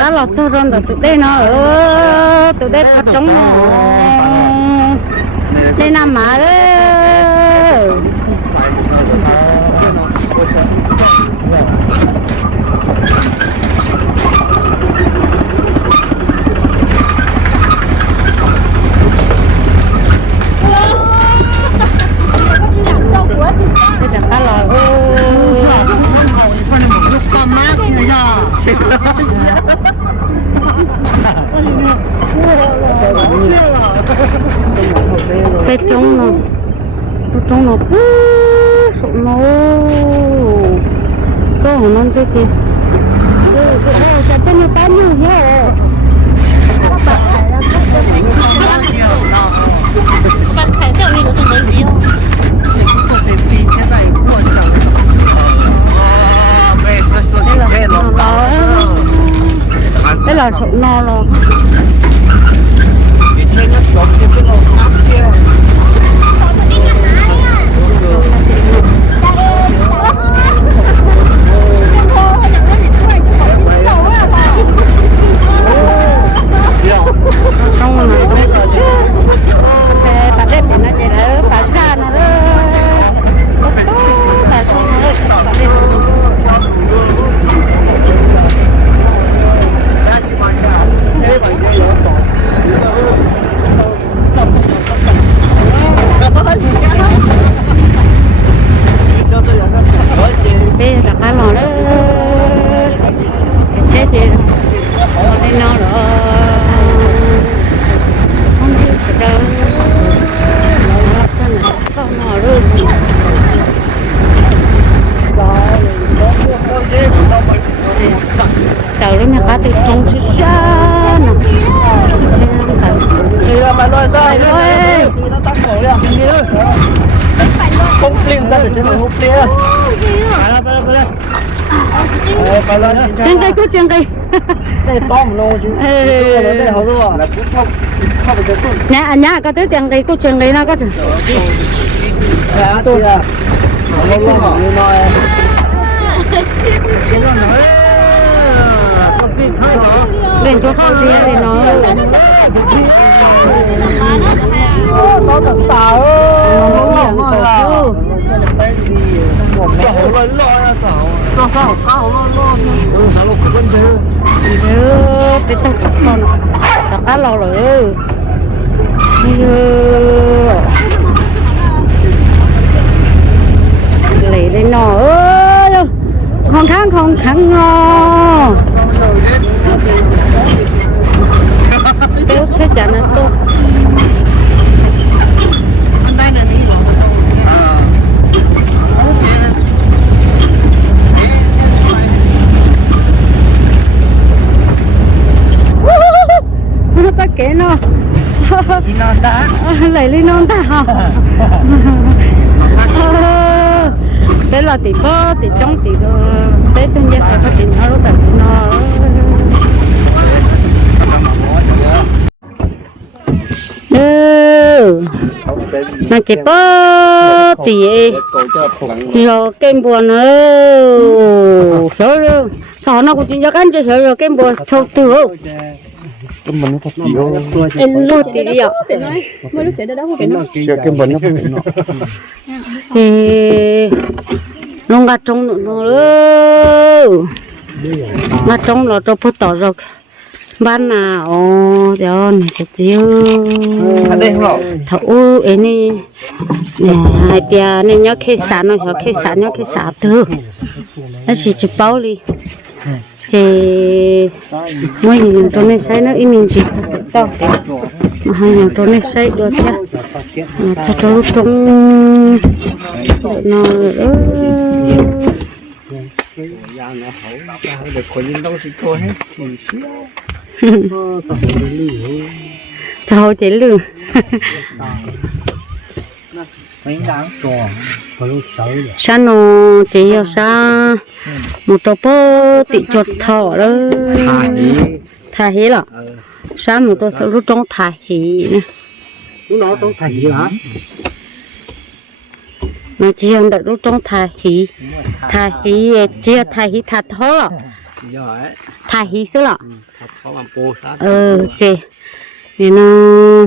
cá lọt cho rôn rồi tụi đây nó ở tụi đây phát trống nó. Đây nằm mà đó đây là cá lọt cái trống nó cái trống nó bú sụn nó có hồn non chơi kì sẽ tên nó bán nhau nhé bạn phải tự đi của từng đấy gì không? đây là nó lò đây là sụn no luôn trong này trong cái bà đẹp thì nó chỉ là bà ra nó đó bà xong rồi bà đẹp bây giờ cá lò đó chết chị còn đây nó đó không biết ở đâu nó chân là không nó luôn chờ lúc nhà cá từ trong xí xa nè Phải rồi. không tiền ra được trên không tiền phải là phải là phải là phải là trên cây cứ trên cây đây tóm lô chứ đây họ rồi là cũng không không phải cái nhà nhà có tới tiền cây cứ trên cây nó có thể là tôi à lâu lâu mà như nói cái nó nói có cái thay đó lên chỗ khác gì thì nó có tận tàu nó nhiều nó tốt cái hổ lo lo à sao sao sao cá hổ lo lo ừ sao lo không chứ chứ cái tao con tao cá lâu rồi như lấy đây nó ơi không kháng không kháng ngo tiêu sẽ trả nó tốt ta kể nó non đã. Lấy lên non hả? Đây là tỷ bơ tỷ trong tỷ đây tôi nhớ phải phát triển nó lúc tập nó mà chỉ bơ tỷ rồi kem buồn nữa rồi sợ nó cũng chỉ cho chơi sợ rồi kem buồn. Sâu từ cái mình thật nhiều em luôn tỷ đi ạ mới lúc đó đó không phải nó cái mình nó phải nó thì nó ngắt trong nó nó ngắt trong nó cho phút tỏ rồi ban nào đó này cái chiếu ở đây không lộ. Thấu ấy này nè hai tia này nhớ khi sản nó khi sản nhớ khi sản từ nó chỉ chụp bao đi thì mỗi những chỗ này sai nó in mình chỉ tao mà hai những chỗ này sai được chưa mà thật cho lúc trong nó để sao nó chỉ yêu sa một tổ bơ tị chuột thỏ đó. Thả hí. Lọ sa một tổ sầu lúc trong thả hí nè. Lúc đó trong thả hí hả? Mà chỉ ăn được lúc trong thả hí. Thả hí. À, chỉ thả hí thả thọ thả hí xí lọ ờ chị. Nên nó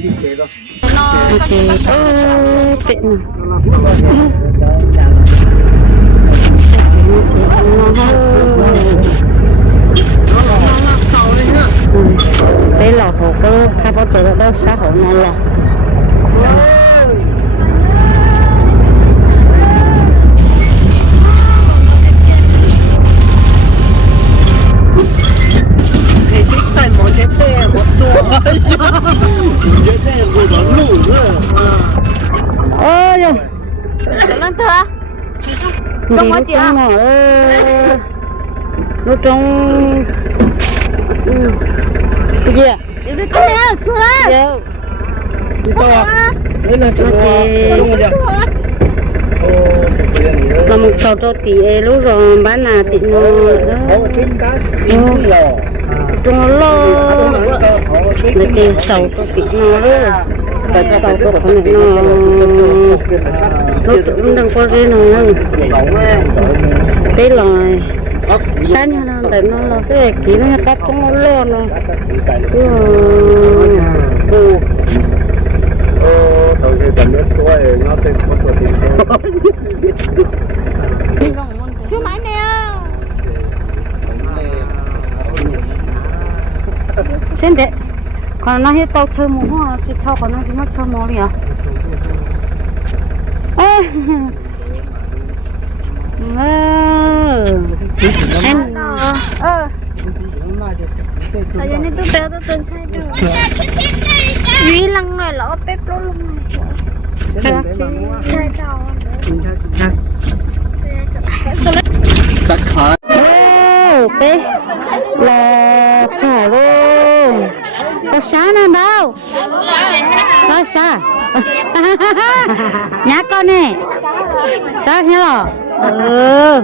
นนะđây Đây là chỗ là một số cho tỷ lúc rồi bán là tỷ nó trong lo là cái sầu cho tỷ nó đó. Cái sầu cho con này nó nó cũng đang có gì nữa đây là sáng nha nó để nó là sẽ kỹ nó cắt trong nó lo nó. Chứ cô ờ đầu tiên tầm nhất số này nó tên có chưa máy nè. Xin đệ Còn nó hết tao chơi mù hoa thì thao còn nó chỉ mất chơi mù đi à? Xem. Ờ. ờ. ờ ở đây tôi béo tôi tuần sai đường Duy này lỡ bếp lỗ lông này Chơi ô bé. Là thả luôn có sáng nào đâu có xa? nhá con nè. Sao nhá rồi ừ.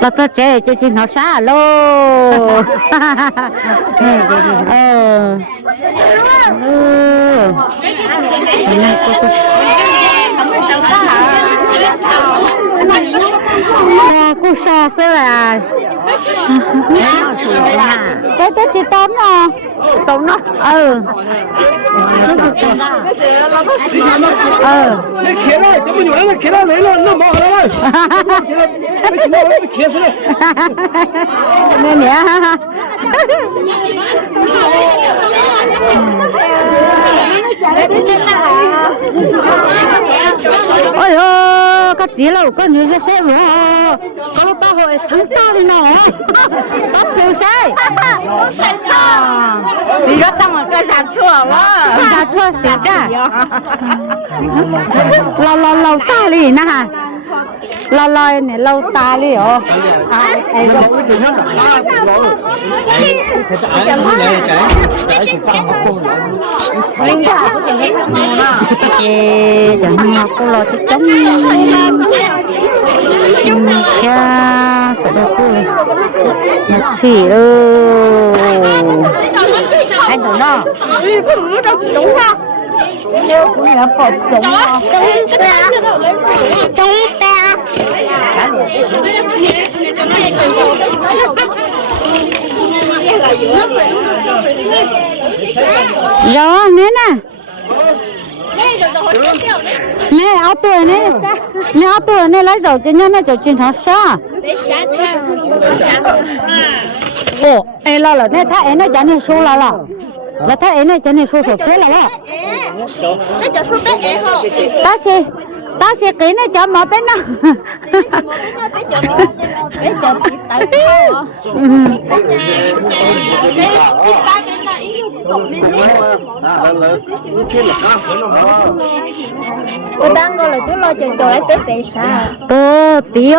Là tôi chơi chơi chơi nó xa lô. Ờ. Ừ. Nè, cô so sơ là tết tết chị tóm nó tóm nó ừ ừ nó kia nó chứ bây giờ nó kia nó lấy nó nó mò nó rồi nè nè ha ha 铁了，没铁死了。 Nè nè ôi ơi cái gì đâu có nhiều cái xe mà có lúc bao hồi thắng ta đi nào bắt phiêu xe thì rất tăng một cái giảm chua quá giảm chua xỉa ra lâu lâu lâu ta Lâu lâu này lâu ta đi ồ à ai rồi Ê, chẳng mà cô lo chứ chống cha sợ đâu cô nhật chỉ ơ anh tưởng đó đúng không nếu cũng là phật chống ta ta rồi nè nè. Nè áo tuổi nè. Nè áo tuổi nè lấy dầu cho nhân nè dầu truyền thống xa ồ em lo là nè thay em nè cho nên số là là là thay em nè cho nên số số số là là ta sẽ ta sẽ kỹ nè cho mở bên nó. Tôi đang gọi là chú lo chờ chờ ấy tết tết sao? Ô tiêu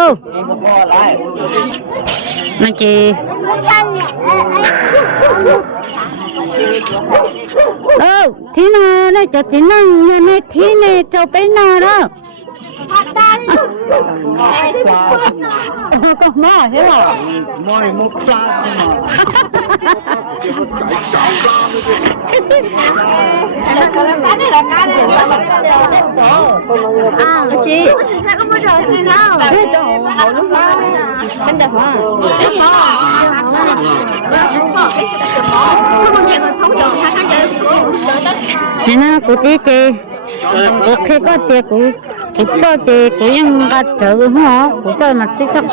nó nó chỉ ờ thế nào này cho chính là nhà này thế này cho bên nào đó con nó thế nào mồi một pla à chị chỉ có một trò gì nào đâu lúc đó bên đẹp hả cụ tí chị cụ khi có cụ cụ có tiền cụ ยัง có trợ hả cụ cho mặt tí chắc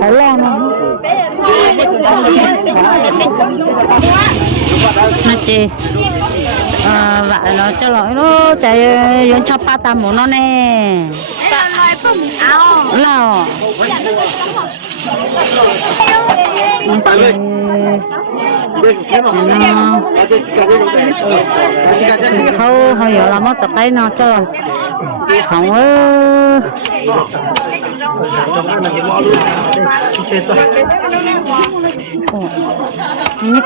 phải lo nó. Nó chị à vợ nó cho lỗi nó chạy yon cho ba tam một nó nè. Nào. Hầu hầu giờ làm mất tập tay nó cho 非常。你，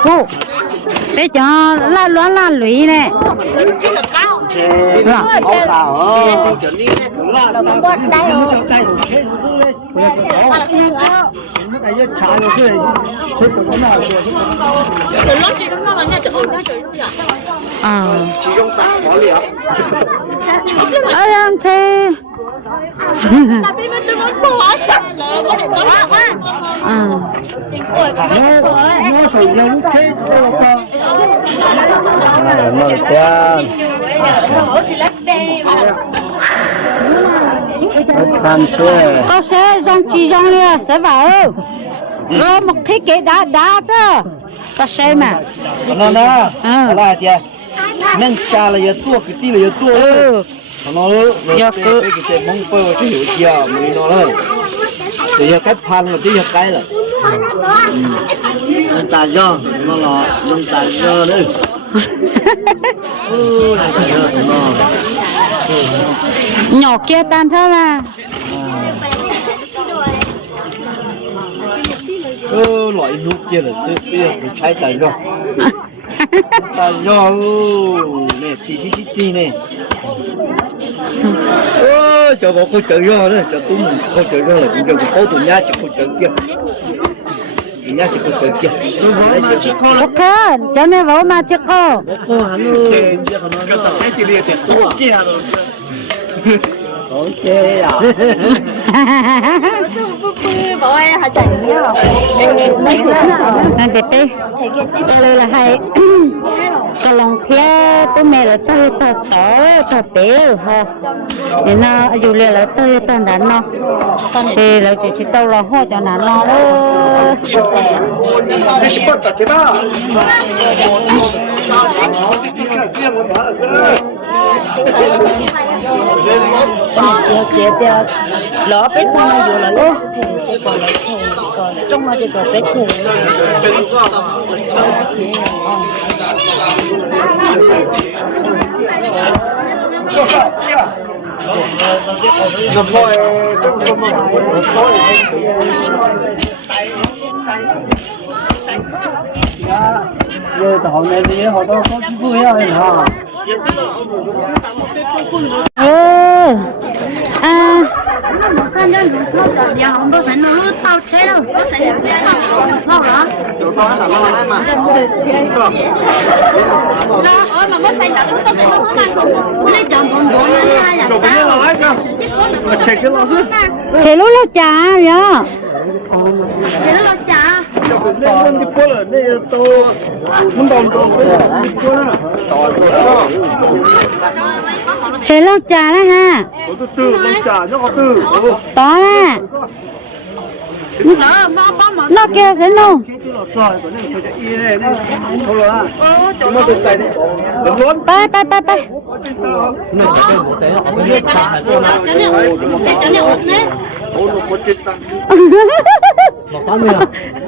别讲那乱那累嘞，是吧？好哦。Xong ơi như cô bây giờ la loa la lụy nè rồi ờ chỉ dùng tắt bỏ liệt ơi em thế ờ nó sử dụng thế cho con mở tiền tham xe có sẽ rong chi rong liền sẽ vào rồi một cái cái đá đá chứ. Có sẽ mà. Nó đó. Ừ. là gì nâng cha là giờ tua cái tí là giờ tua ừ. Nó Giờ cái cứ- cái cái mong bơ cái hiểu giờ mới nó lên thì giờ cái pan là tí giờ cái là. Nâng ta do nó là nâng ta do đấy Ừ. nhỏ kia tan thôi mà ơ, loại nụ kia là sự kia mình trái tài do tài do nè, tí tí tí tí, nè. Ơ, cho có cô chờ do đấy cho tôi mình cô chờ do là cũng cho cô tụi nhá chỉ cô chờ kia tụi nhá chỉ cô chờ kia đấy chỉ ok cho nên vào mà chứ cô cô hắn ơi cho tập cái gì liền tiền tua kia rồi ok à nên cái tê cho nên là hay cái lòng kia tôi mẹ là tôi ta tỏ ta bé ha nên nó, dù lẽ là tôi ta đã nó con thì là chỉ chỉ tao là hoa cho nó nó đó đi gì bắt tập thế đó mình chỉ chế được ló bếp mà nó vừa là lúc thì còn lại thì còn trong mà thì còn biết thì rồi thôi, không không không. Giờ tao này thì họ đâu có chữ vui rồi hả? ừ à Chỗ đó là lo đấy mà. Chỗ cái lo đấy cơ. Mà chạy cái lo sức. chế lúc nó chả nhá Chỗ cái lo đi qua là đây tôi muốn đồng đồng đi qua. chế lúc chả đó ha. Tôi từ từ mình trả nó có từ. đó là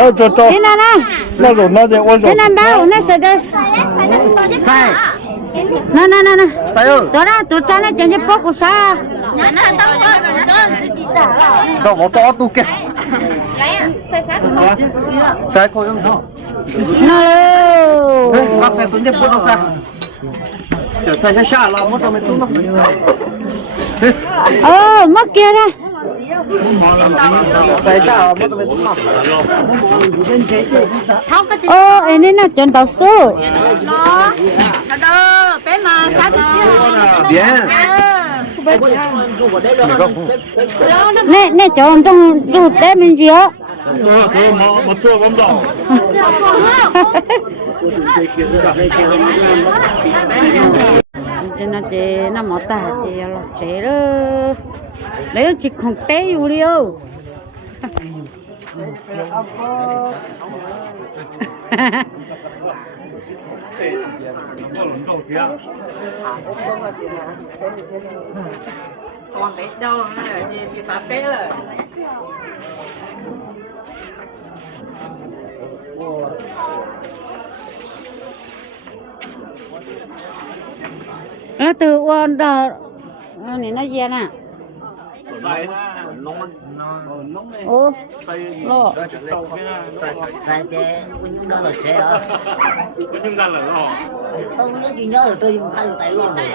bên nó chọc một tiền nó đó nè cô nè thả cái gì nó dàn cái tiền thả cái tiền nó chỉ phải cho bớt rồi là nhá là lo ờ cho cho thế nào nè nó rồi nó để ôi thế rồi nào đâu nó sẽ đây sai nè nè nè nè tay ơi đó đó tụi cha nó chẳng cho bớt của sao đâu có to tu kia sai coi không thôi nó bác sai tuấn nhất bút đâu sai chờ sai xa xa lo mất tao mới tuấn ờ mất kia ra sai xa mất tao mới tuấn ờ em nên là chân tàu số bien nè nè chọn trong dù té mình gì á ờ thôi mà mà chưa không đâu cho nó chị nó mỏ ta chị lọt chị đó. Lấy nó chị không té vô đi ơ còn đấy đâu gì thì sát té rồi nó từ quan đó này nó gì nè? Sai nó nó ô sai lo sai cái quân đó là sẽ ở nhưng ta là lo tôi nhớ chỉ nhớ là tôi dùng khai tay luôn rồi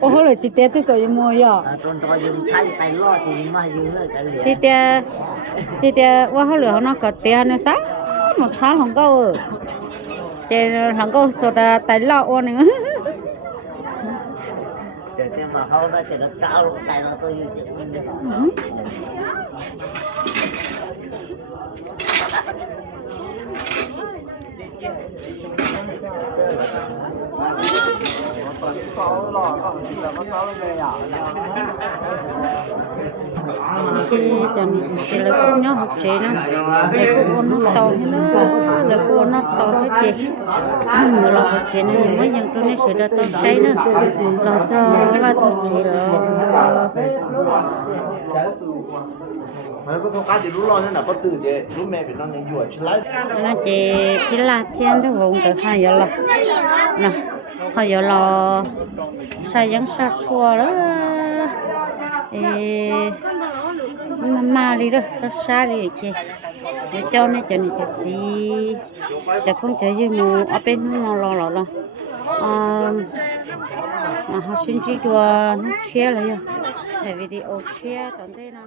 ô hồi là chị té tôi có mua à tôi tôi dùng khai tay lo thì mà dùng là cái chị liền té chị té qua hồi lửa nó có té nó sáng một tháng không có chị không có số ta tay lọ ô nữa để xem mà hâu nó sẽ nó cao nó tôi chị cho mình chị là cô nhớ học chị nó để cô nó to hết nó là cô nó to hết chị mà là học chị nó mới nhận tôi nó sẽ ra to cháy nữa là cho ba tôi chị là mà có con cá thì lúc lo thế nào? Có từ lúc mẹ phải nó nhanh vừa chứ lấy nó chị chỉ là thiên đó vùng từ hai giờ là nè hai giờ là sai giống sa chua đó mà mà đi đó sa sa đi chị? Để cho nên cho nên cho chị. Cho không chơi gì mù ở bên nó lo lo lo à mà học sinh chỉ đùa, nó chia lại rồi. Để video chia tận đây nó